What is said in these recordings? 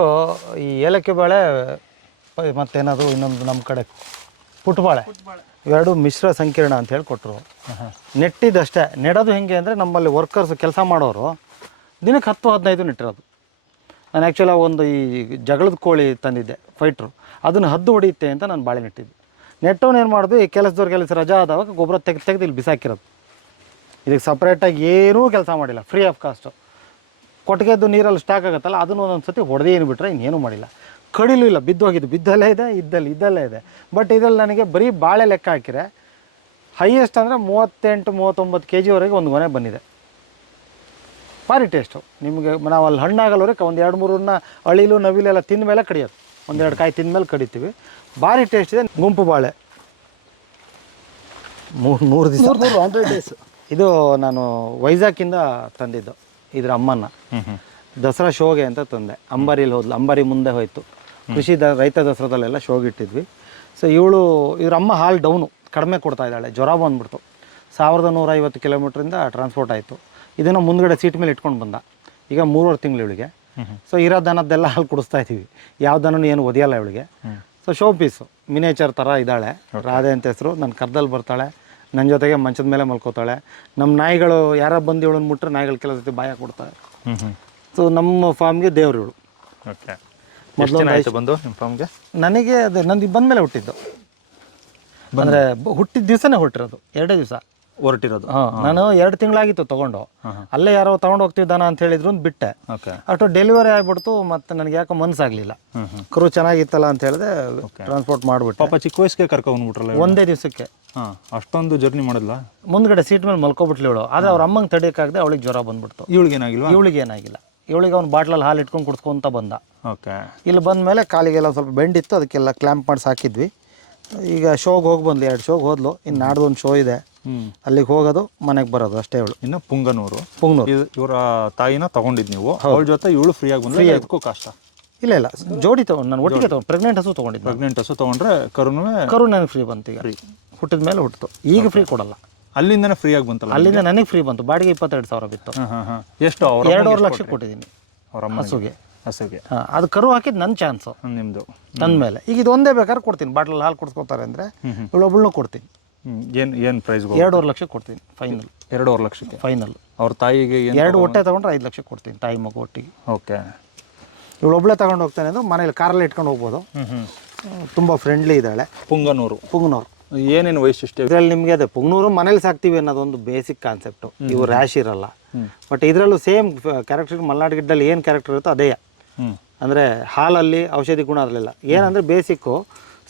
ಈ ಏಲಕ್ಕಿ ಬಾಳೆ ಮತ್ತೇನದು ಇನ್ನೊಂದು ನಮ್ಮ ಕಡೆ? ಪುಟ್ಬಾಳೆ. ಇವೆರಡು ಮಿಶ್ರ ಸಂಕೀರ್ಣ ಅಂತ ಹೇಳಿ ಕೊಟ್ಟರು ನೆಟ್ಟಿದ್ದಷ್ಟೇ ನೆಡೋದು ಹೆಂಗೆ ಅಂದರೆ ನಮ್ಮಲ್ಲಿ ವರ್ಕರ್ಸ್ ಕೆಲಸ ಮಾಡೋರು ದಿನಕ್ಕೆ ಹತ್ತು ಹದಿನೈದು ನೆಟ್ಟಿರೋದು. ನಾನು ಆ್ಯಕ್ಚುಲಿ ಒಂದು ಈ ಜಗಳದ ಕೋಳಿ ತಂದಿದ್ದೆ ಫೈಟ್ರು ಅದನ್ನು ಹದ್ದು ಹೊಡೆಯುತ್ತೆ ಅಂತ ನಾನು ಬಾಳೆ ನೆಟ್ಟಿದ್ದೆ. ನೆಟ್ಟವನು ಏನು ಮಾಡೋದು ಈ ಕೆಲಸದವ್ರ ಕೆಲಸ ರಜಾ ಆದವಾಗ ಗೊಬ್ಬರ ತೆಗೆದು ತೆಗೆದು ಇಲ್ಲಿ ಬಿಸಾಕಿರೋದು. ಇದಕ್ಕೆ ಸಪ್ರೇಟಾಗಿ ಏನೂ ಕೆಲಸ ಮಾಡಿಲ್ಲ. ಫ್ರೀ ಆಫ್ ಕಾಸ್ಟು ಕೊಟ್ಟಿಗೆದ್ದು ನೀರಲ್ಲಿ ಸ್ಟಾಕ್ ಆಗುತ್ತಲ್ಲ ಅದನ್ನು ಒಂದೊಂದು ಸತಿ ಹೊಡೆದೇ ಏನು ಬಿಟ್ಟರೆ ಇನ್ನೇನು ಮಾಡಿಲ್ಲ. ಕಡಿಲೂ ಇಲ್ಲ ಬಿದ್ದೋಗಿದ್ದು ಬಿದ್ದಲ್ಲೇ ಇದೆ ಇದ್ದಲ್ಲಿ ಇದ್ದಲ್ಲೇ ಇದೆ. ಬಟ್ ಇದರಲ್ಲಿ ನನಗೆ ಬರೀ ಬಾಳೆ ಲೆಕ್ಕ ಹಾಕಿರೆ ಹೈಯೆಸ್ಟ್ ಅಂದರೆ ಮೂವತ್ತೆಂಟು ಮೂವತ್ತೊಂಬತ್ತು ಕೆ ಜಿವರೆಗೆ ಒಂದು ಮನೆ ಬಂದಿದೆ. ಭಾರಿ ಟೇಸ್ಟು ನಿಮಗೆ ನಾವು ಅಲ್ಲಿ ಹಣ್ಣಾಗಲ್ಲವರೆಗೆ ಒಂದು ಎರಡು ಮೂರನ್ನ ಅಳಿಲು ನವಿಲೆಲ್ಲ ತಿಂದ ಮೇಲೆ ಕಡಿಯೋದು. ಒಂದೆರಡು ಕಾಯಿ ತಿಂದ ಮೇಲೆ ಕಡಿತೀವಿ. ಭಾರಿ ಟೇಸ್ಟ್ ಇದೆ. ಗುಂಪು ಬಾಳೆ. ಮೂರು ಮೂರು ದಿವಸ. ಇದು ನಾನು ವೈಜಾಗಿಂದ ತಂದಿದ್ದು. ಇದ್ರ ಅಮ್ಮನ ದಸರಾ ಶೋಗೆ ಅಂತ ತಂದೆ. ಅಂಬಾರಿಲಿ ಹೋದ್ಲು ಅಂಬಾರಿ ಮುಂದೆ ಹೋಯ್ತು. ಕೃಷಿ ದ ರೈತ ದಸರಾದಲ್ಲೆಲ್ಲ ಶೋಗೆ ಇಟ್ಟಿದ್ವಿ. ಸೊ ಇವಳು ಇವ್ರ ಅಮ್ಮ ಹಾಲು ಡೌನು ಕಡಿಮೆ ಕೊಡ್ತಾ ಇದ್ದಾಳೆ ಜ್ವರ ಬಂದ್ಬಿಡ್ತು. ಸಾವಿರದ ನೂರೈವತ್ತು ಕಿಲೋಮೀಟ್ರಿಂದ ಟ್ರಾನ್ಸ್ಪೋರ್ಟ್ ಆಯಿತು. ಇದನ್ನು ಮುಂದ್ಗಡೆ ಸೀಟ್ ಮೇಲೆ ಇಟ್ಕೊಂಡು ಬಂದ. ಈಗ ಮೂರುವರೆ ತಿಂಗಳು ಇವಳಿಗೆ. ಸೊ ಇರೋ ದನದ್ದೆಲ್ಲ ಹಾಲು ಕುಡಿಸ್ತಾ ಇದ್ದೀವಿ. ಯಾವ ದನನೂ ಏನು ಒದಿಯಲ್ಲ ಇವಳಿಗೆ. ಸೊ ಶೋ ಪೀಸು ಮಿನೇಚರ್ ಥರ ಇದ್ದಾಳೆ. ರಾಧೆ ಅಂತ ಹೆಸರು ನನ್ನ ಕರ್ದಲ್ಲಿ ಬರ್ತಾಳೆ. ನನ್ನ ಜೊತೆಗೆ ಮಂಚದ ಮೇಲೆ ಮಲ್ಕೋತಾಳೆ. ನಮ್ಮ ನಾಯಿಗಳು ಯಾರ ಬಂದು ಇವಳನ್ನ ಮುಟ್ರೆ ನಾಯಿಗಳು ಕೆಲವು ಸತಿ ಬಾಯ ಕೊಡ್ತಾರೆ. ಸೊ ನಮ್ಮ ಫಾರ್ಮ್ಗೆ ದೇವ್ರು ಇವಳು. ಓಕೆ. ಮೊದಲು ಬಂದು ನಿಮ್ಮ ಫಾರ್ಮ್ಗೆ ನನಗೆ ಅದು ನಂದು ಬಂದ ಮೇಲೆ ಹುಟ್ಟಿದ್ದು ಅಂದರೆ ಹುಟ್ಟಿದ ದಿವಸನೇ ಹುಟ್ಟಿರೋದು. ಎರಡೇ ದಿವಸ. ಹೊರಟಿರೋದು. ಹಾಂ ನಾನು ಎರಡು ತಿಂಗಳಾಗಿತ್ತು ತಗೊಂಡು. ಅಲ್ಲೇ ಯಾರೋ ತಗೊಂಡು ಹೋಗ್ತಿದ್ದಾನ ಅಂತ ಹೇಳಿದ್ರು ಬಿಟ್ಟೆ. ಅಷ್ಟು ಡೆಲಿವರಿ ಆಗ್ಬಿಡ್ತು ಮತ್ತೆ ನನಗೆ ಯಾಕೋ ಹ್ಞೂ ಕರು ಚೆನ್ನಾಗಿತ್ತಲ್ಲ ಅಂತ ಹೇಳಿದೆ ಟ್ರಾನ್ಸ್ಪೋರ್ಟ್ ಮಾಡ್ಬಿಟ್ಟು. ಪಾಪ ಚಿಕ್ಕ ವಯಸ್ಸಿಗೆ ಕರ್ಕೊಂಡ್ಬಿಟ್ರಲ್ಲ ಒಂದೇ ದಿವಸಕ್ಕೆ. ಅಷ್ಟೊಂದು ಜರ್ನಿ ಮಾಡಿದ್ಲ? ಮುಂದ್ಗಡೆ ಸೀಟ್ ಮೇಲೆ ಮಲ್ಕೊಬಿಟ್ಲಿ ಇವಳು. ಆದ್ರೆ ಅವ್ರ ಅಮ್ಮಂಗೆ ತಡಿಯಕ್ಕಾಗದೆ ಅವಳಿಗೆ ಜ್ವರ ಬಂದ್ಬಿಡ್ತು. ಇವಳಿಗೇನಾಗಿಲ್ವಾ ಇವಳಿಗೆ ಏನಾಗಿಲ್ಲ. ಇವಳಿಗೆ ಅವ್ನು ಬಾಟ್ಲಲ್ಲಿ ಹಾಲು ಇಟ್ಕೊಂಡು ಕುಡ್ಸ್ಕೊಂತ ಬಂದ. ಓಕೆ. ಇಲ್ಲಿ ಬಂದ ಮೇಲೆ ಕಾಲಿಗೆಲ್ಲ ಸ್ವಲ್ಪ ಬೆಂಡಿತ್ತು ಅದಕ್ಕೆಲ್ಲ ಕ್ಲ್ಯಾಂಪ್ ಮಾಡಿಸಿ ಹಾಕಿದ್ವಿ. ಈಗ ಶೋಗೆ ಹೋಗಿ ಬಂದ್ಲು ಎರಡು ಶೋಗೆ ಹೋದ್ಲು. ಇನ್ನು ನಾಡ್ದು ಒಂದು ಶೋ ಇದೆ. ಅಲ್ಲಿಗೆ ಹೋಗೋದು ಮನೆಗೆ ಬರೋದು ಅಷ್ಟೇ ಇವಳು ಇನ್ನು ಪುಂಗನೂರು. ಪುಂಗನೂರು. ಇವರ ತಾಯಿನ ತಗೊಂಡಿದ್ ನೀವು. ಅವಳ ಜೊತೆ ಇವಳು ಫ್ರೀಯಾಗಿ ಬಂದ್ರೆ ಅದಕ್ಕೂ ಕಷ್ಟ. ಇಲ್ಲ ಇಲ್ಲ. ಜೋಡಿ ತಗೊಂಡು ನಾನು ಒಟ್ಟಿಗೆ ತಗೊಂಡು ಪ್ರೆಗ್ನೆಂಟ್ ಹಸು ತಗೊಂಡಿದ್ದೆ ಪ್ರೆಗ್ನೆಂಟ್ ಹಸು ತಗೊಂಡ್ರೆ ಕರುನು ಕರು ನನಗೆ ಫ್ರೀ ಬಂತು ಈಗ. ಹುಟ್ಟಿದ ಮೇಲೆ ಹುಟ್ಟಿತು. ಈಗ ಫ್ರೀ ಕೊಡಲ್ಲ. ಅಲ್ಲಿಂದನೇ ಫ್ರೀಯಾಗಿ ಬಂತಲ್ಲ ಅಲ್ಲಿಂದ ನನಗೆ ಫ್ರೀ ಬಂತು. ಬಾಡಿಗೆ ಇಪ್ಪತ್ತೆರಡು ಸಾವಿರ ಬಿತ್ತು. ಹಾಂ ಹಾಂ ಹಾಂ. ಎಷ್ಟು? ಅವ್ರ ಎರಡೂವರೆ ಲಕ್ಷ ಕೊಟ್ಟಿದ್ದೀನಿ ಹಸುಗೆ. ಹಸುಗೆ. ಹಾಂ ಅದು ಕರು ಹಾಕಿದ್ದು ನನ್ನ ಚಾನ್ಸು ನಿಮ್ಮದು ತಂದ ಮೇಲೆ. ಈಗ ಇದೊಂದೇ ಬೇಕಾದ್ರೆ ಕೊಡ್ತೀನಿ. ಬಾಟ್ಲಲ್ಲಿ ಹಾಲು ಕುಡ್ಸ್ಕೊತಾರೆ ಅಂದರೆ ಇವಳೊಬ್ಬಳನ್ನೂ ಕೊಡ್ತೀನಿ. ಏನು ಏನು ಪ್ರೈಸ್ ಎರಡೂವರೆ ಲಕ್ಷ ಕೊಡ್ತೀನಿ ಫೈನಲ್ ಎರಡೂವರೆ ಲಕ್ಷಕ್ಕೆ? ಫೈನಲ್ ಅವ್ರ ತಾಯಿಗೆ ಎರಡು ಹೊಟ್ಟೆ ತೊಗೊಂಡ್ರೆ ಐದು ಲಕ್ಷ ಕೊಡ್ತೀನಿ ತಾಯಿ ಮಗು ಒಟ್ಟಿಗೆ. ಓಕೆ. ಇವಳೊಬ್ಬಳೇ ತಗೊಂಡು ಹೋಗ್ತಾನೆ ಅಂದ್ರೆ ಮನೇಲಿ ಕಾರಲ್ಲಿ ಇಟ್ಕೊಂಡು ಹೋಗ್ಬೋದು. ತುಂಬ ಫ್ರೆಂಡ್ಲಿ ಇದ್ದಾಳೆ. ಪುಂಗನೂರು. ಪುಂಗನೂರು. ಏನೇನು ವೈಶಿಷ್ಟ್ಯ? ಇದರಲ್ಲಿ ನಿಮಗೆ ಅದೇ ಪುಂಗನೂರು ಮನೇಲಿ ಸಾಕ್ತೀವಿ ಅನ್ನೋದೊಂದು ಬೇಸಿಕ್ ಕಾನ್ಸೆಪ್ಟು ಇವು ರ್ಯಾಶ್ ಇರಲ್ಲ. ಬಟ್ ಇದರಲ್ಲೂ ಸೇಮ್ ಕ್ಯಾರೆಕ್ಟರ್ ಮಲ್ನಾಡ್ ಗಿಡ್ಡಲ್ಲಿ ಏನು ಕ್ಯಾರೆಕ್ಟರ್ ಇರುತ್ತೋ ಅದೇ. ಅಂದರೆ ಹಾಲಲ್ಲಿ ಔಷಧಿ ಗುಣ ಇರಲಿಲ್ಲ. ಏನಂದರೆ ಬೇಸಿಕ್ಕು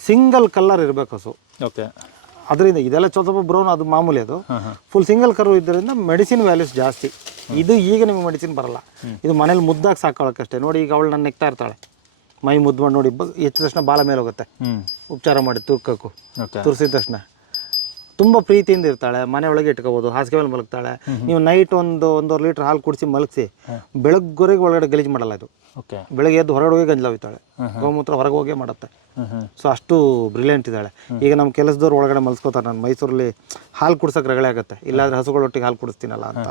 ಸಿಂಗಲ್ ಕಲರ್ ಇರಬೇಕು ಹಸು. ಓಕೆ. ಅದರಿಂದ ಇದೆಲ್ಲ ಸ್ವಲ್ಪ ಬ್ರೌನ್ ಅದು ಮಾಮೂಲಿ ಅದು. ಫುಲ್ ಸಿಂಗಲ್ ಕರು ಇದ್ದರಿಂದ ಮೆಡಿಸಿನ್ ವ್ಯಾಲ್ಯೂಸ್ ಜಾಸ್ತಿ. ಇದು ಈಗ ನಿಮಗೆ ಮೆಡಿಸಿನ್ ಬರಲ್ಲ. ಇದು ಮನೇಲಿ ಮುದ್ದಾಗಿ ಸಾಕೊಳ್ಳೋಕ್ಕಷ್ಟೇ ನೋಡಿ ಈಗ ಅವಳು ನನ್ನ ನೆಕ್ತಾ ಇರ್ತಾಳೆ. ಮೈ ಮುದ್ದು ಮಾಡಿ ನೋಡಿ ಎತ್ತಿದ ತಕ್ಷಣ ಬಾಲ ಮೇಲೆ ಹೋಗುತ್ತೆ. ಉಪಚಾರ ಮಾಡಿ ತುರ್ಕಕ್ಕೂ ತುರ್ಸಿದ ತಕ್ಷಣ. ತುಂಬ ಪ್ರೀತಿಯಿಂದ ಇರ್ತಾಳೆ. ಮನೆ ಒಳಗೆ ಇಟ್ಕೋಬೋದು ಹಾಸಿಗೆ ಮೇಲೆ ಮಲಗ್ತಾಳೆ. ನೀವು ನೈಟ್ ಒಂದು ಒಂದೂವರೆ ಲೀಟ್ರ್ ಹಾಲು ಕುಡಿಸಿ ಮಲಗಿಸಿ ಬೆಳಗ್ಗೊರೆಗೆ ಒಳಗಡೆ ಗಲೀಜು ಮಾಡಲ್ಲ ಇದು. ಓಕೆ. ಬೆಳಗ್ಗೆ ಎದ್ದು ಹೊರಗಡೆ ಹೋಗಿ ಗಂಜಲ ಹೋಗ್ತಾಳೆ ಗೋಮೂತ್ರ ಹೊರಗೆ ಹೋಗೇ ಮಾಡುತ್ತೆ. ಸೊ ಅಷ್ಟು ಬ್ರಿಲಿಯಂಟ್ ಇದ್ದಾಳೆ. ಈಗ ನಮ್ಮ ಕೆಲಸದವ್ರು ಒಳಗಡೆ ಮಲ್ಸ್ಕೋತಾರೆ ನಾನು ಮೈಸೂರಲ್ಲಿ ಹಾಲು ಕುಡ್ಸೋಕೆ ರಗಳೆ ಆಗುತ್ತೆ. ಇಲ್ಲಾಂದ್ರೆ ಹಸುಗಳೊಟ್ಟಿಗೆ ಹಾಲು ಕುಡಿಸ್ತೀನಲ್ಲ ಅಂತ.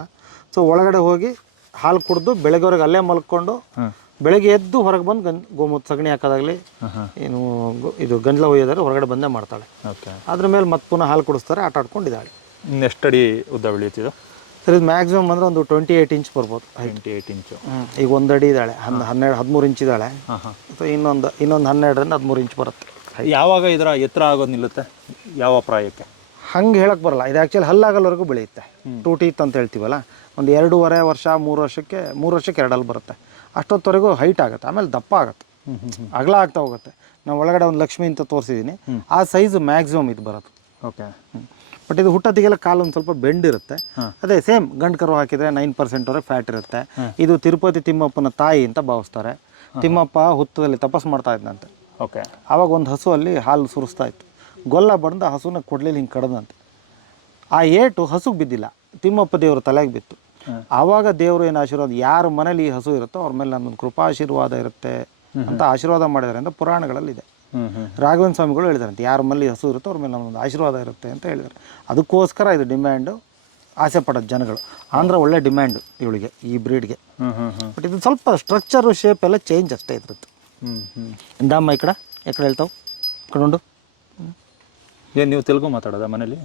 ಸೊ ಒಳಗಡೆ ಹೋಗಿ ಹಾಲು ಕುಡಿದು ಬೆಳಗ್ಗೆವರೆಗೆ ಅಲ್ಲೇ ಮಲ್ಕೊಂಡು ಬೆಳಗ್ಗೆ ಎದ್ದು ಹೊರಗೆ ಬಂದು ಗನ್ ಗೋಮೂತ್ರ ಸಗಣಿ ಹಾಕೋದಾಗಲಿ ಏನು ಇದು ಗಂಜಲ ಒಯ್ಯೋದಾದ್ರೆ ಹೊರಗಡೆ ಬಂದೇ ಮಾಡ್ತಾಳೆ. ಓಕೆ. ಅದ್ರ ಮೇಲೆ ಮತ್ತೆ ಪುನಃ ಹಾಲು ಕುಡಿಸ್ತಾರೆ ಆಟ ಆಡ್ಕೊಂಡಿದ್ದಾಳೆ. ಎಷ್ಟು ಅಡಿ ಉದ್ದ ಬೆಳೀತಿದ್ದು ಸರ್ ಇದು ಮ್ಯಾಕ್ಸಿಮಮ್ ಅಂದರೆ ಒಂದು ಟ್ವೆಂಟಿ ಏಯ್ಟ್ ಇಂಚ್ ಬರ್ಬೋದು ಟ್ವೆಂಟಿ ಏಯ್ಟ್ ಇಂಚು ಈಗ ಒಂದು ಅಡಿ ಇದ್ದಾಳೆ ಹನ್ನೆ ಹನ್ನೆರಡು ಹದಿಮೂರು ಇಂಚ್ ಇದ್ದಾಳೆ. ಅಥವಾ ಇನ್ನೊಂದು ಇನ್ನೊಂದು ಹನ್ನೆರಡರಿಂದ ಹದಿಮೂರು ಇಂಚ್ ಬರುತ್ತೆ ಯಾವಾಗ ಇದರ ಎತ್ತರ ಆಗೋದು ನಿಲ್ಲುತ್ತೆ? ಯಾವ ಪ್ರಾಯಕ್ಕೆ? ಹಂಗೆ ಹೇಳಕ್ ಬರಲ್ಲ. ಇದು ಆ್ಯಕ್ಚುಲಿ ಹಲ್ಲಾಗಲ್ವರೆಗೂ ಬೆಳೆಯುತ್ತೆ. ಟೂ ಟೀತ್ ಅಂತ ಹೇಳ್ತೀವಲ್ಲ ಒಂದು ಎರಡೂವರೆ ವರ್ಷ ಮೂರು ವರ್ಷಕ್ಕೆ ಮೂರು ವರ್ಷಕ್ಕೆ ಎರಡಲ್ಲಿ ಬರುತ್ತೆ. ಅಷ್ಟೊತ್ತವರೆಗೂ ಹೈಟ್ ಆಗುತ್ತೆ ಆಮೇಲೆ ದಪ್ಪ ಆಗುತ್ತೆ. ಅಗಲ ಆಗ್ತಾ ಹೋಗುತ್ತೆ. ನಾವು ಒಳಗಡೆ ಒಂದು ಲಕ್ಷ್ಮಿ ಅಂತ ತೋರಿಸಿದ್ದೀನಿ ಆ ಸೈಜು ಮ್ಯಾಕ್ಸಿಮಮ್ ಇದು ಬರೋದು. ಓಕೆ ಬಟ್ ಇದು ಹುಟ್ಟೋದಿಗೆಲ್ಲ ಕಾಲು ಒಂದು ಸ್ವಲ್ಪ ಬೆಂಡ್ ಇರುತ್ತೆ. ಅದೇ ಸೇಮ್ ಗಂಡು ಕರು ಹಾಕಿದರೆ ನೈನ್ ಪರ್ಸೆಂಟ್ವರೆಗೆ ಫ್ಯಾಟ್ ಇರುತ್ತೆ. ಇದು ತಿರುಪತಿ ತಿಮ್ಮಪ್ಪನ ತಾಯಿ ಅಂತ ಭಾವಿಸ್ತಾರೆ. ತಿಮ್ಮಪ್ಪ ಹುತ್ತದಲ್ಲಿ ತಪಸ್ ಮಾಡ್ತಾ ಇದ್ದಂತೆ ಓಕೆ. ಆವಾಗ ಒಂದು ಹಸು ಅಲ್ಲಿ ಹಾಲು ಸುರಿಸ್ತಾ ಇತ್ತು. ಗೊಲ್ಲ ಬಡ್ದು ಆ ಹಸುನ ಕೊಡ್ಲಿಲ್ಲ ಹಿಂಗೆ ಕಡ್ದಂತೆ. ಆ ಏಟು ಹಸುಗೆ ಬಿದ್ದಿಲ್ಲ. ತಿಮ್ಮಪ್ಪ ದೇವರು ತಲೆಗೆ ಬಿತ್ತು. ಆವಾಗ ದೇವರು ಏನು ಆಶೀರ್ವಾದ ಯಾರ ಮನೇಲಿ ಈ ಹಸು ಇರುತ್ತೋ ಅವ್ರ ಮೇಲೆ ನನ್ನೊಂದು ಕೃಪಾಶೀರ್ವಾದ ಇರುತ್ತೆ ಅಂತ ಆಶೀರ್ವಾದ ಮಾಡಿದ್ದಾರೆ ಅಂತ ಪುರಾಣಗಳಲ್ಲಿ ಇದೆ. ಹ್ಞೂ ಹ್ಞೂ ರಾಘವೇಂದ್ರ ಸ್ವಾಮಿಗಳು ಹೇಳಿದಾರಂತೆ ಯಾರ ಮಲ್ಲಿ ಹಸು ಇರುತ್ತೋ ಅವ್ರ ಮೇಲೆ ನಮ್ಮೊಂದು ಆಶೀರ್ವಾದ ಇರುತ್ತೆ ಅಂತ ಹೇಳಿದ್ದಾರೆ ಅದಕ್ಕೋಸ್ಕರ ಇದು ಡಿಮ್ಯಾಂಡು ಆಸೆ ಪಡೋದು ಜನಗಳು. ಆಂಧ್ರ ಒಳ್ಳೆ ಡಿಮ್ಯಾಂಡ್ ಇವಳಿಗೆ ಈ ಬ್ರೀಡ್ಗೆ. ಹ್ಞೂ ಹ್ಞೂ ಹ್ಞೂ ಬಟ್ ಇದು ಸ್ವಲ್ಪ ಸ್ಟ್ರಕ್ಚರು ಶೇಪ್ ಎಲ್ಲ ಚೇಂಜ್ ಅಷ್ಟೇ ಇದ್ರದ್ದು. ಹ್ಞೂ ಹ್ಞೂ ಇಂದಮ್ಮ ಈ ಕಡೆ ಈ ಕಡೆ ಹೇಳ್ತಾವೆ? ಕಡೊಂಡು ಏನು ನೀವು ತೆಲುಗು ಮಾತಾಡೋದ ಮನೇಲಿ?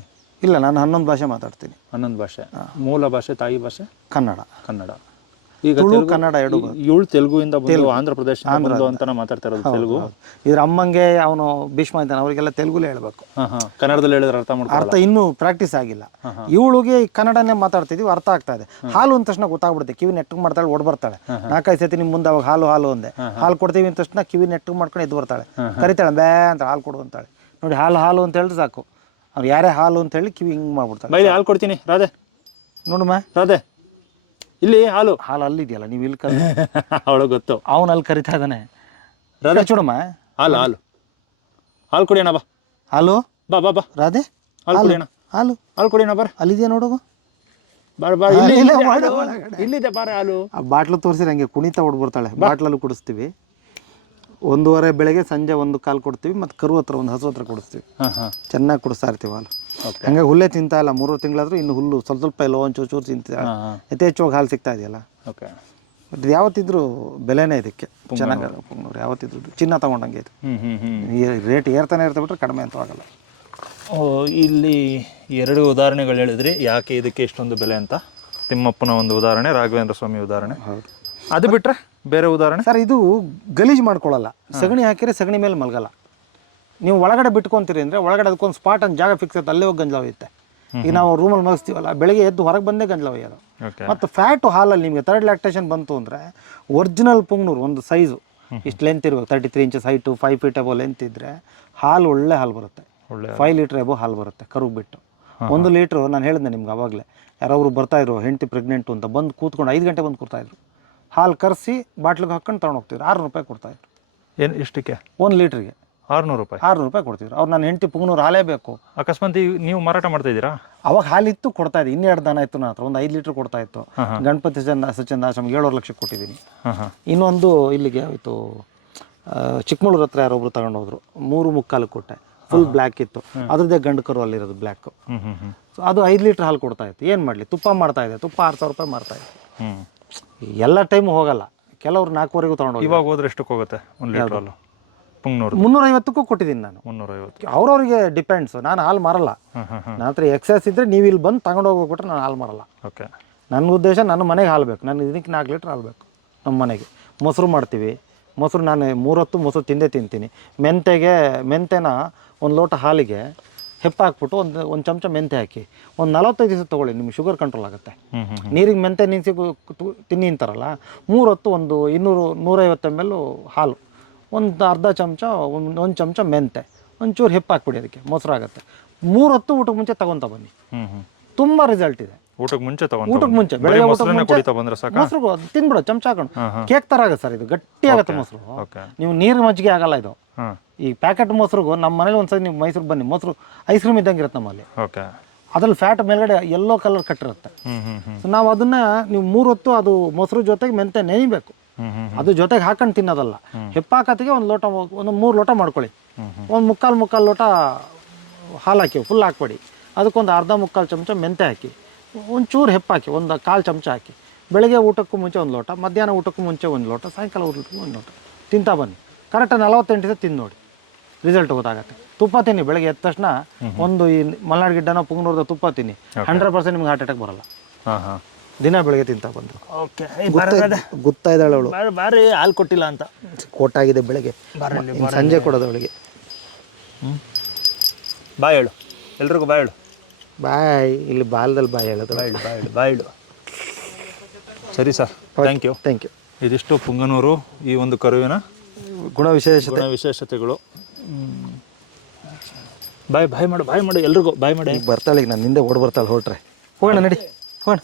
ಇಲ್ಲ ನಾನು ಹನ್ನೊಂದು ಭಾಷೆ ಮಾತಾಡ್ತೀನಿ. ಹನ್ನೊಂದು ಭಾಷೆ. ಮೂಲ ಭಾಷೆ ತಾಯಿ ಭಾಷೆ? ಕನ್ನಡ. ಕನ್ನಡ. ಈಗ ತುಳು ಕನ್ನಡ ಎರಡು ಇವಳು ತೆಲುಗುವಿಂದ ಬಂದು ಆಂಧ್ರ ಪ್ರದೇಶ ಬಂದು ಅಂತ ಮಾತಾಡ್ತಾ ಇರೋದು ತೆಲುಗು. ಇದ್ರ ಅಮ್ಮಂಗೆ ಅವನು ಭೀಷ್ಮ ಇದ್ದಾನೆ ಅವರಿಗೆಲ್ಲ ತೆಲುಗುಲೇ ಹೇಳ್ಬೇಕು. ಕನ್ನಡದಲ್ಲಿ ಹೇಳಿದ್ರೆ ಅರ್ಥ ಮಾಡ್ತಾರೆ ಅರ್ಥ ಇನ್ನೂ ಪ್ರಾಕ್ಟೀಸ್ ಆಗಿಲ್ಲ. ಇವಳಿಗೆ ಕನ್ನಡನೇ ಮಾತಾಡ್ತಿದೀವಿ ಅರ್ಥ ಆಗ್ತಾ ಇದೆ. ಹಾಲು ಅಂದ ತಕ್ಷಣ ಗೊತ್ತಾಗ್ಬಿಡುತ್ತೆ ಕಿವಿ ನೆಟ್ಟಿಗೆ ಮಾಡ್ತಾಳೆ ಓಡ್ ಬರ್ತಾಳೆ. ನಾಲ್ಕೈದು ಸತಿ ನಿಮ್ಮ ಮುಂದೆ ಅವಾಗ ಹಾಲು ಹಾಲು ಅಂದೆ. ಹಾಲು ಕೊಡ್ತೀವಿ ಅಂದ ತಕ್ಷಣ ಕಿವಿ ನೆಟ್ಟಿಗೆ ಮಾಡ್ಕೊಂಡು ಎದ್ದು ಬರ್ತಾಳೆ. ಕರಿತಾಳೆ ಬೇ ಅಂತ ಹಾಲು ಕೊಡು ಅಂತಾಳೆ. ನೋಡಿ ಹಾಲು ಹಾಲು ಅಂತ ಹೇಳಿದ್ರೆ ಸಾಕು. ಅವ್ರು ಯಾರೇ ಹಾಲು ಅಂತ ಹೇಳಿ ಕಿವಿ ಹಿಂಗೆ ಮಾಡ್ಬಿಡ್ತಾಳೆ. ಹಾಲು ಕೊಡ್ತೀನಿ ರಾಧೆ. ನೋಡಮ್ಮ ರಾಧೆ. ಇಲ್ಲಿ ಹಾಲು. ಹಾಲು ಅಲ್ಲಿದೆಯಲ್ಲ ನೀವು ಇಲ್ಲಿ ಕರೆ ಅವಳು ಗೊತ್ತು. ಅವನು ಅಲ್ಲಿ ಕರಿತಾ ಇದ್ದಾನೆ. ರಾಧೆ ಚೂಡಮ್ಮ. ಹಾಲು ಹಾಲು. ಹಾಲು ಕುಡಿಯೋಣ ಬಾ. ಹಾಲು? ಬಾ ಬಾ ಬಾ. ರಾಧೆ? ಹಾಲು ಕುಡಿಯೋಣ. ಹಾಲು. ಹಾಲು ಕುಡಿಯೋಣ ಬರ ಅಲ್ಲಿದೆಯಾ ನೋಡು ಬಾರ ಬಾ. ಇಲ್ಲಿ ಇಲ್ಲೇ ಇಲ್ಲಿದೆ ಬಾರ ಹಾಲು. ಆ ಬಾಟ್ಲು ತೋರಿಸಿ ಹಂಗೆ ಕುಣಿತ ಹೊಡ್ಬಿಡ್ತಾಳೆ. ಬಾಟ್ಲಲ್ಲಿ ಕುಡಿಸ್ತೀವಿ. ಒಂದೂವರೆ ಬೆಳಗ್ಗೆ ಸಂಜೆ ಒಂದು ಕಾಲು ಕೊಡ್ತೀವಿ ಮತ್ತು ಕರು ಹತ್ರ ಒಂದು ಹಸು ಹತ್ರ ಕೊಡಿಸ್ತೀವಿ. ಹಾಂ ಹಾಂ. ಚೆನ್ನಾಗಿ ಕುಡಿಸ್ತಾ ಇರ್ತೀವಿ ಹಾಲು. ಹಂಗಾಗಿ ಹುಲ್ಲೇ ತಿಂತಾ ಇಲ್ಲ ಮೂರು ತಿಂಗಳಾದ್ರೂ ಇನ್ನು ಹುಲ್ಲು ಸ್ವಲ್ಪ ಸ್ವಲ್ಪ ಇಲ್ಲ ಒಂದು ಚೂರು ಚೂರು ಹಾಂ ಯಥೇಚ್ಛವಾಗಿ ಹಾಲು ಸಿಗ್ತಾ ಇದೆಯಲ್ಲ? ಓಕೆ ಬಟ್ ಯಾವತ್ತಿದ್ರೂ ಬೆಲೆನೇ ಇದಕ್ಕೆ ಚೆನ್ನಾಗಿ ಯಾವತ್ತಿದ್ರು ಚಿನ್ನ ತಗೊಂಡಂಗೆ ಇದು. ಈ ರೇಟ್ ಏರ್ತಾನೆ ಇರ್ತಾ ಬಿಟ್ರೆ ಕಡಿಮೆ ಅಂತ ಆಗಲ್ಲ. ಇಲ್ಲಿ ಎರಡು ಉದಾಹರಣೆಗಳು ಹೇಳಿದ್ರಿ ಯಾಕೆ ಇದಕ್ಕೆ ಇಷ್ಟೊಂದು ಬೆಲೆ ಅಂತ? ತಿಮ್ಮಪ್ಪನ ಒಂದು ಉದಾಹರಣೆ ರಾಘವೇಂದ್ರ ಸ್ವಾಮಿ ಉದಾಹರಣೆ. ಹೌದು. ಅದು ಬಿಟ್ರೆ ಬೇರೆ ಉದಾಹರಣೆ? ಸರ್ ಇದು ಗಲೀಜು ಮಾಡ್ಕೊಳ್ಳಲ್ಲ. ಸಗಣಿ ಹಾಕಿದ್ರೆ ಸಗಣಿ ಮೇಲೆ ಮಲಗಲ್ಲ. ನೀವು ಒಳಗಡೆ ಬಿಟ್ಕೊಂತೀರಿ ಅಂದರೆ ಒಳಗಡೆ ಅದಕ್ಕೊಂದು ಸ್ಪಾಟ್ ಅಂತ ಜಾಗ ಫಿಕ್ಸ್ ಆಗುತ್ತೆ ಅಲ್ಲೇ ಹೋಗಿ ಗಂಜಲ ಒಯ್ಯುತ್ತೆ. ಈಗ ನಾವು ರೂಮಲ್ಲಿ ಮಗಿಸ್ತೀವಲ್ಲ ಬೆಳಗ್ಗೆ ಎದ್ದು ಹೊರಗೆ ಬಂದೇ ಗಂಜಲ ಒಯ್ಯೋದು. ಮತ್ತು ಫ್ಯಾಟು ಹಾಲಲ್ಲಿ ನಿಮಗೆ ತರ್ಡ್ ಲ್ಯಾಕ್ಟೇಷನ್ ಬಂತು ಅಂದರೆ ಒರಿಜಿನಲ್ ಪುಂಗ್ನೂರು ಒಂದು ಸೈಜು ಇಷ್ಟು ಲೆಂತ್ ಇರಬೇಕು thirty three inches height five feet above length ಇದ್ದರೆ ಹಾಲು ಒಳ್ಳೆ ಹಾಲು ಬರುತ್ತೆ. ಒಳ್ಳೆ ಫೈವ್ ಲೀಟ್ರ್ ಎಬೋ ಹಾಲು ಬರುತ್ತೆ ಕರು ಬಿಟ್ಟು. ಒಂದು ಲೀಟ್ರು ನಾನು ಹೇಳಿದ್ದೆ ನಿಮ್ಗೆ ಅವಾಗಲೇ ಯಾರೊಬ್ರು ಬರ್ತಾಯಿದ್ರು ಹೆಂಡತಿ ಪ್ರೆಗ್ನೆಂಟು ಅಂತ ಬಂದು ಕೂತ್ಕೊಂಡು ಐದು ಗಂಟೆ ಬಂದು ಕೊಡ್ತಾಯಿದ್ರು ಹಾಲು ಕರೆಸಿ ಬಾಟ್ಲಿಗೆ ಹಾಕ್ಕೊಂಡು ತೊಗೊಂಡು ಹೋಗ್ತಿದ್ರು ಆರುನೂರು ರೂಪಾಯಿ ಕೊಡ್ತಾಯಿದ್ರು ಏನು ಇಷ್ಟಕ್ಕೆ? ಒಂದು ಲೀಟ್ರಿಗೆ ಆರುನೂರು ರೂಪಾಯಿ. ಆರುನೂರು ರೂಪಾಯಿ ಕೊಡ್ತಿದ್ರು ಅವ್ರು ನನ್ನ ಹೆಂಡತಿ ಪುಗ್ನೂರು ಹಾಲೇ ಬೇಕು. ಅಕಸ್ಮಾತ್ ನೀವು ಮಾರಾಟ ಮಾಡ್ತಾ ಇದ್ದೀರಾ? ಅವಾಗ ಹಾಲಿತ್ತು ಕೊಡ್ತಾ ಇದ್ದೆ. ಇನ್ನೆರಡು ದನ ಇತ್ತು ನನ್ನ ಹತ್ರ. ಒಂದು ಐದು ಲೀಟ್ರ್ ಕೊಡ್ತಾ ಇತ್ತು. ಗಣಪತಿ ಚಂದ ಸಚಂದ ಆಶ್ರಮ ಏಳುವರೆ ಲಕ್ಷ ಕೊಟ್ಟಿದ್ದೀನಿ. ಹಾಂ ಹಾಂ. ಇನ್ನೊಂದು ಇಲ್ಲಿಗೆ ಆಯಿತು ಚಿಕ್ಕಮಗಳೂರು ಹತ್ರ ಯಾರೊಬ್ರು ತಗೊಂಡೋದ್ರು. ಮೂರು ಮುಕ್ಕಾಲು ಕೊಟ್ಟೆ ಫುಲ್ ಬ್ಲ್ಯಾಕ್ ಇತ್ತು. ಅದ್ರದ್ದೇ ಗಂಡಕರು ಅಲ್ಲಿರೋದು ಬ್ಲ್ಯಾಕ್ ಹ್ಞೂ ಹ್ಞೂ ಹ್ಞೂ ಸೊ ಅದು ಐದು ಲೀಟ್ರ್ ಹಾಲು ಕೊಡ್ತಾ ಇತ್ತು. ಏನು ಮಾಡಲಿ? ತುಪ್ಪ ಮಾಡ್ತಾ ಇದೆ ತುಪ್ಪ ಆರು ಸಾವಿರ ರೂಪಾಯಿ ಮಾರ್ತಾ ಇತ್ತು ಹ್ಞೂ ಎಲ್ಲ ಟೈಮ್ ಹೋಗಲ್ಲ. ಕೆಲವ್ರು ನಾಲ್ಕುವರೆಗೂ ತೊಗೊಂಡು ಇವಾಗ ಹೋದ್ರೆ ಎಷ್ಟಕ್ಕೆ ಹೋಗುತ್ತೆ? ಒಂದು ಲೀಟ್ರ್ ಹಾಲು. ಪುಂಗ್ನೂರು ಮುನ್ನೂರೈವತ್ತಕ್ಕೂ ಕೊಟ್ಟಿದ್ದೀನಿ ನಾನು. ಮುನ್ನೂರೈವತ್ತು. ಅವ್ರವ್ರಿಗೆ ಡಿಪೆಂಡ್ಸ್ ನಾನು ಹಾಲು ಮಾರಲ್ಲ. ನನ್ನ ಹತ್ರ ಎಕ್ಸಸ್ ಇದ್ರೆ ನೀವು ಇಲ್ಲಿ ಬಂದು ತಗೊಂಡು ಹೋಗ್ಬಿಟ್ರೆ ನಾನು ಹಾಲು ಮಾರಲ್ಲ. ಓಕೆ. ನನ್ನ ಉದ್ದೇಶ ನನ್ನ ಮನೆಗೆ ಹಾಲು ಬೇಕು. ನನಗೆ ಇದಕ್ಕೆ ನಾಲ್ಕು ಲೀಟ್ರ್ ಹಾಲು ಬೇಕು ನಮ್ಮ ಮನೆಗೆ. ಮೊಸರು ಮಾಡ್ತೀವಿ. ಮೊಸರು ನಾನು ಮೂರೊತ್ತು ಮೊಸರು ತಿಂದೇ ತಿಂತೀನಿ. ಮೆಂತೆಗೆ ಮೆಂತೆನ ಒಂದು ಲೋಟ ಹಾಲಿಗೆ ಹೆಪ್ಪ ಹಾಕ್ಬಿಟ್ಟು ಒಂದು ಒಂದು ಚಮಚ ಮೆಂತೆ ಹಾಕಿ. ಒಂದು ನಲವತ್ತೈದು ದಿವಸ ತೊಗೊಳ್ಳಿ ನಿಮ್ಗೆ ಶುಗರ್ ಕಂಟ್ರೋಲ್ ಆಗುತ್ತೆ. ನೀರಿಗೆ ಮೆಂತೆ ನಿನ್ಸಿ ತಿನ್ನಿ ಅಂತಾರಲ್ಲ ಮೂರೊತ್ತು ಒಂದು ಇನ್ನೂರು ನೂರೈವತ್ತು ಎಂ ಎಲ್ ಹಾಲು. ಒಂದು ಅರ್ಧ ಚಮಚ ಒಂದು ಒಂದು ಚಮಚ ಮೆಂತೆ. ಒಂಚೂರು ಹಿಪ್ಪು ಹಾಕ್ಬಿಡಿ ಅದಕ್ಕೆ ಮೊಸರು ಆಗುತ್ತೆ. ಮೂರು ಹೊತ್ತು ಊಟಕ್ಕೆ ಮುಂಚೆ ತಗೊತಾ ಬನ್ನಿ. ತುಂಬ ರಿಸಲ್ಟ್ ಇದೆ. ಊಟಕ್ಕೆ ಮುಂಚೆ ಊಟಕ್ಕೆ ಮುಂಚೆ ಬೆಳಗ್ಗೆ ಊಟಕ್ಕೆ ಮುಂಚೆ ಮೊಸರು ತಿನ್ಬಿಡು ಚಮಚ ಹಾಕೊಂಡು. ಕೇಕ್ ಥರ ಆಗುತ್ತೆ ಸರ್ ಇದು ಗಟ್ಟಿ ಆಗುತ್ತೆ ಮೊಸರು. ಓಕೆ ನೀವು ನೀರು ಮಜ್ಜಿಗೆ ಆಗಲ್ಲ ಇದು. ಈ ಪ್ಯಾಕೆಟ್ ಮೊಸರುಗೂ ನಮ್ಮ ಮನೇಲಿ ಒಂದ್ಸರಿ ನೀವು ಮೈಸೂರು ಬನ್ನಿ. ಮೊಸರು ಐಸ್ ಕ್ರೀಮ್ ಇದ್ದಂಗೆ ಇರುತ್ತೆ ನಮ್ಮಲ್ಲಿ. ಓಕೆ ಅದ್ರಲ್ಲಿ ಫ್ಯಾಟ್ ಮೇಲ್ಗಡೆ ಎಲ್ಲೋ ಕಲರ್ ಕಟ್ಟಿರುತ್ತೆ ಸೊ ನಾವು ಅದನ್ನ ನೀವು ಮೂರು ಹೊತ್ತು ಅದು ಮೊಸರು ಜೊತೆಗೆ ಮೆಂತೆ ನೆನಿಬೇಕು ಅದು ಜೊತೆಗೆ ಹಾಕೊಂಡು ತಿನ್ನೋದಲ್ಲ. ಹೆಪ್ಪಾಕತ್ತಿಗೆ ಒಂದು ಲೋಟ ಒಂದು ಮೂರು ಲೋಟ ಮಾಡ್ಕೊಳ್ಳಿ. ಒಂದು ಮುಕ್ಕಾಲು ಮುಕ್ಕಾಲು ಲೋಟ ಹಾಲು ಹಾಕಿ ಫುಲ್ ಹಾಕ್ಬೇಡಿ. ಅದಕ್ಕೊಂದು ಅರ್ಧ ಮುಕ್ಕಾಲು ಚಮಚ ಮೆಂತೆ ಹಾಕಿ ಒಂಚೂರು ಹೆಪ್ಪಾಕಿ ಒಂದು ಕಾಲು ಚಮಚ ಹಾಕಿ. ಬೆಳಗ್ಗೆ ಊಟಕ್ಕೂ ಮುಂಚೆ ಒಂದು ಲೋಟ ಮಧ್ಯಾಹ್ನ ಊಟಕ್ಕೂ ಮುಂಚೆ ಒಂದು ಲೋಟ ಸಾಯಂಕಾಲ ಊಟಕ್ಕೂ ಒಂದು ಲೋಟ. ತಿಂತಾ ಬನ್ನಿ. ಕರೆಕ್ಟ್ ನಲವತ್ತೆಂಟು ದಿವಸ ತಿಂದು ನೋಡಿ. ರಿಸಲ್ಟ್ ಗೊತ್ತಾಗುತ್ತೆ. ತುಪ್ಪ ತಿನ್ನಿ ಬೆಳಗ್ಗೆ ಎದ್ದ ತಕ್ಷಣ ಒಂದು ಈ ಮಲ್ನಾಡ್ ಗಿಡ್ಡನೋ ಪುಂಗ್ನೂರ್ದ ತುಪ್ಪ ತಿನ್ನಿ. ಹಂಡ್ರೆಡ್ ಪರ್ಸೆಂಟ್ ನಿಮ್ಗೆ ಹಾರ್ಟ್ ಅಟ್ಯಾಕ್ ಬರಲ್ಲ. ಹಾಂ ಹಾಂ. ದಿನ ಬೆಳಗ್ಗೆ ತಿಂತಾ ಬಂದ್ರು. ಓಕೆ. ಗೊತ್ತಾ ಇದ್ದಾಳೆ ಅವಳು. ಬಾರಿ ಹಾಲು ಕೊಟ್ಟಿಲ್ಲ ಅಂತ. ಕೊಟ್ಟಾಗಿದೆ ಬೆಳಗ್ಗೆ. ಸಂಜೆ ಕೊಡೋದು ಅವಳಿಗೆ. ಬಾಯ್ ಹೇಳು. ಎಲ್ರಿಗೂ ಬಾಯ್ ಹೇಳು. ಬಾಯ್. ಇಲ್ಲಿ ಬಾಲ್ದಲ್ಲಿ ಬಾಯ್ ಹೇಳೋದು. ಬಾಯ್ ಬಾಯ್ ಹೇಳು ಬಾಯ್ ಹೇಳು. ಸರಿ sir. Thank you thank you ಇದಿಷ್ಟು ಪುಂಗನೂರು ಈ ಒಂದು ಕರುವಿನ ಗುಣ ವಿಶೇಷತೆ. ಗುಣ ವಿಶೇಷತೆಗಳು. ಬಾಯ್ ಬಾಯ್ ಮಾಡು ಬಾಯ್ ಮಾಡು ಎಲ್ರಿಗೂ. ಬಾಯ್ ಮಾಡಿ. ಬರ್ತಾಳೆ ಈಗ ನಾನು ಹಿಂದೆ ಓಡ್ ಬರ್ತಾಳೆ ಹೊರಟ್ರೆ. ಹೋಗೋಣ ನಡಿ. ಹೋಗೋಣ.